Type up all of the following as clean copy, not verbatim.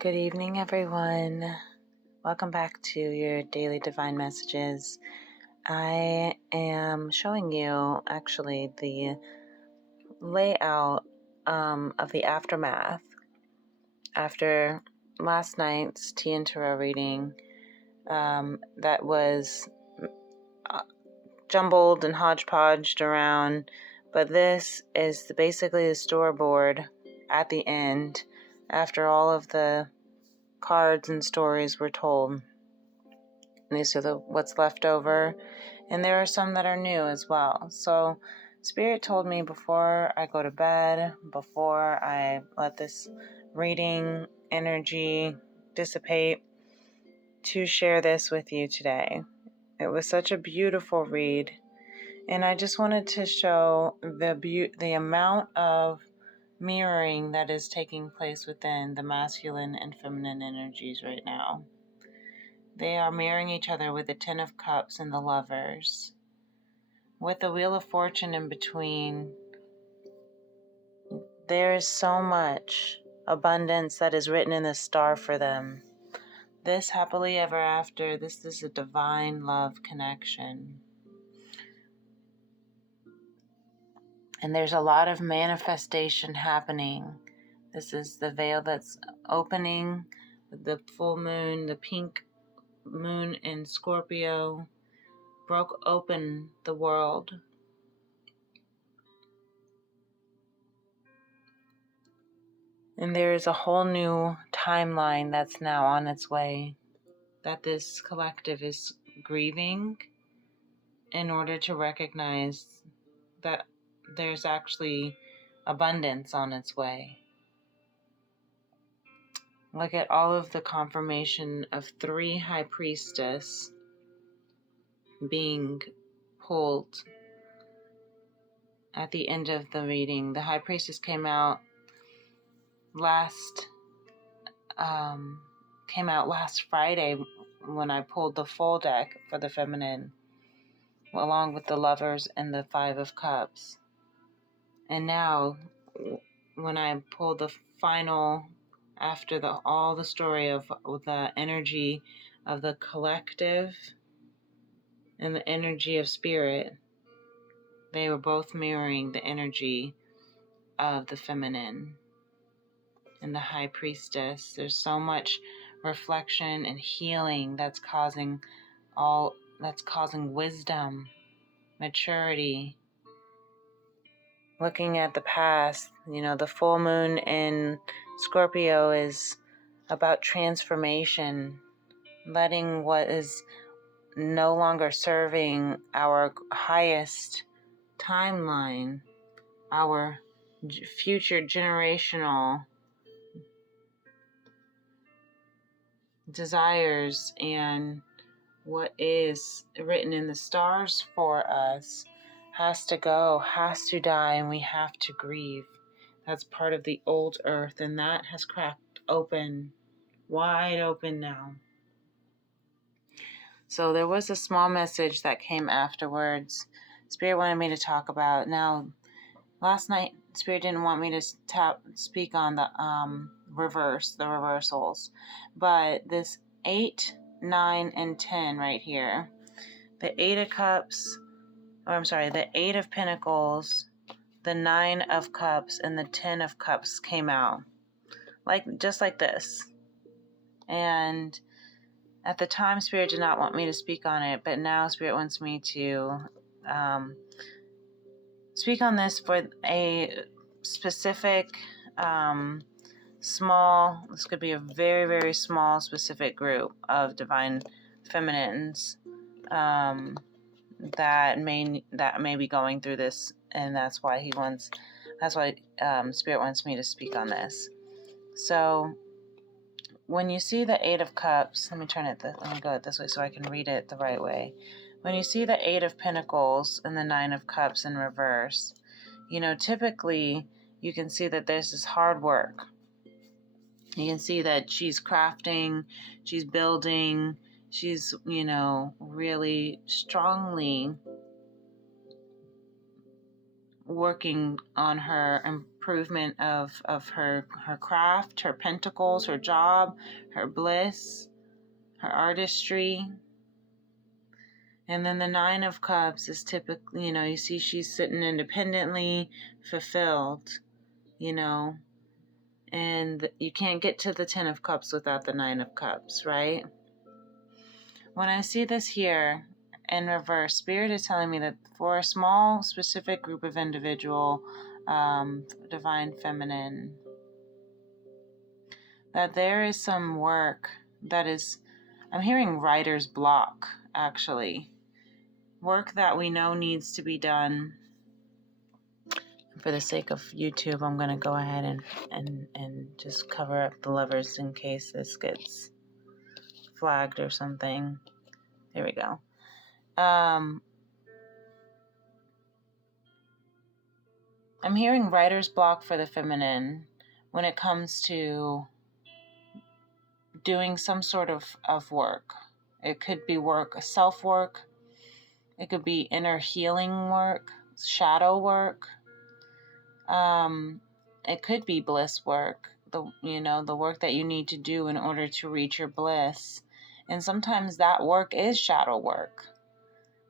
Good evening, everyone. Welcome back to your daily divine messages. I am showing you actually the layout of the aftermath after last night's tea and tarot reading that was jumbled and hodgepodged around, but this is basically the storyboard at the end after all of the cards and stories were told. These are what's left over, and there are some that are new as well. So Spirit told me before I go to bed, before I let this reading energy dissipate, to share this with you today. It was such a beautiful read, and I just wanted to show the amount of mirroring that is taking place within the masculine and feminine energies right now. They are mirroring each other with the Ten of Cups and the Lovers. With the Wheel of Fortune in between, there is so much abundance that is written in the star for them. This happily ever after, this is a divine love connection. And there's a lot of manifestation happening. This is the veil that's opening, the full moon, the pink moon in Scorpio broke open the world. And there is a whole new timeline that's now on its way, that this collective is grieving in order to recognize that there's actually abundance on its way. Look at all of the confirmation of 3 High Priestess being pulled at the end of the reading. The High Priestess came out last Friday when I pulled the full deck for the feminine, along with the Lovers and the 5 of Cups. And now, when I pulled the final, after all the story of the energy of the collective and the energy of spirit, they were both mirroring the energy of the feminine and the High Priestess. There's so much reflection and healing that's causing wisdom, maturity. Looking at the past, the full moon in Scorpio is about transformation, letting what is no longer serving our highest timeline, our future generational desires, and what is written in the stars for us has to go, has to die, and we have to grieve. That's part of the old earth, and that has cracked open, wide open now. So there was a small message that came afterwards. Spirit wanted me to talk about. Now, last night, Spirit didn't want me to speak on the reversals, but this 8, 9, and 10 right here, the 8 of Cups, the 8 of Pentacles, the 9 of Cups, and the 10 of Cups came out, just like this. And at the time, Spirit did not want me to speak on it, but now Spirit wants me to speak on this for a specific, this could be a very, very small, specific group of divine feminines that may be going through this, and that's why Spirit wants me to speak on this. So when you see the 8 of Cups, let me go this way so I can read it the right way. When you see the 8 of Pentacles and the 9 of Cups in reverse, typically you can see that there's this hard work. You can see that she's crafting, she's building, she's, really strongly working on her improvement of her craft, her pentacles, her job, her bliss, her artistry. And then the Nine of Cups is typically, you see she's sitting independently, fulfilled, and you can't get to the Ten of Cups without the Nine of Cups, right? When I see this here in reverse, Spirit is telling me that for a small, specific group of individual, divine feminine, that there is some work that is, I'm hearing writer's block, actually. Work that we know needs to be done. For the sake of YouTube, I'm going to go ahead and just cover up the Lovers in case this gets flagged or something. There we go. I'm hearing writer's block for the feminine when it comes to doing some sort of work. It could be work, self-work. It could be inner healing work, shadow work. It could be bliss work, the work that you need to do in order to reach your bliss. And sometimes that work is shadow work.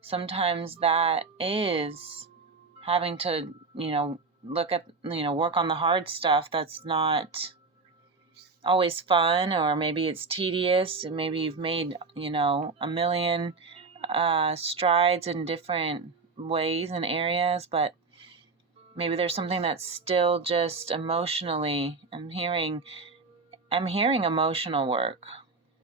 Sometimes that is having to, look at, work on the hard stuff that's not always fun, or maybe it's tedious, and maybe you've made, a million strides in different ways and areas, but maybe there's something that's still just emotionally, I'm hearing emotional work.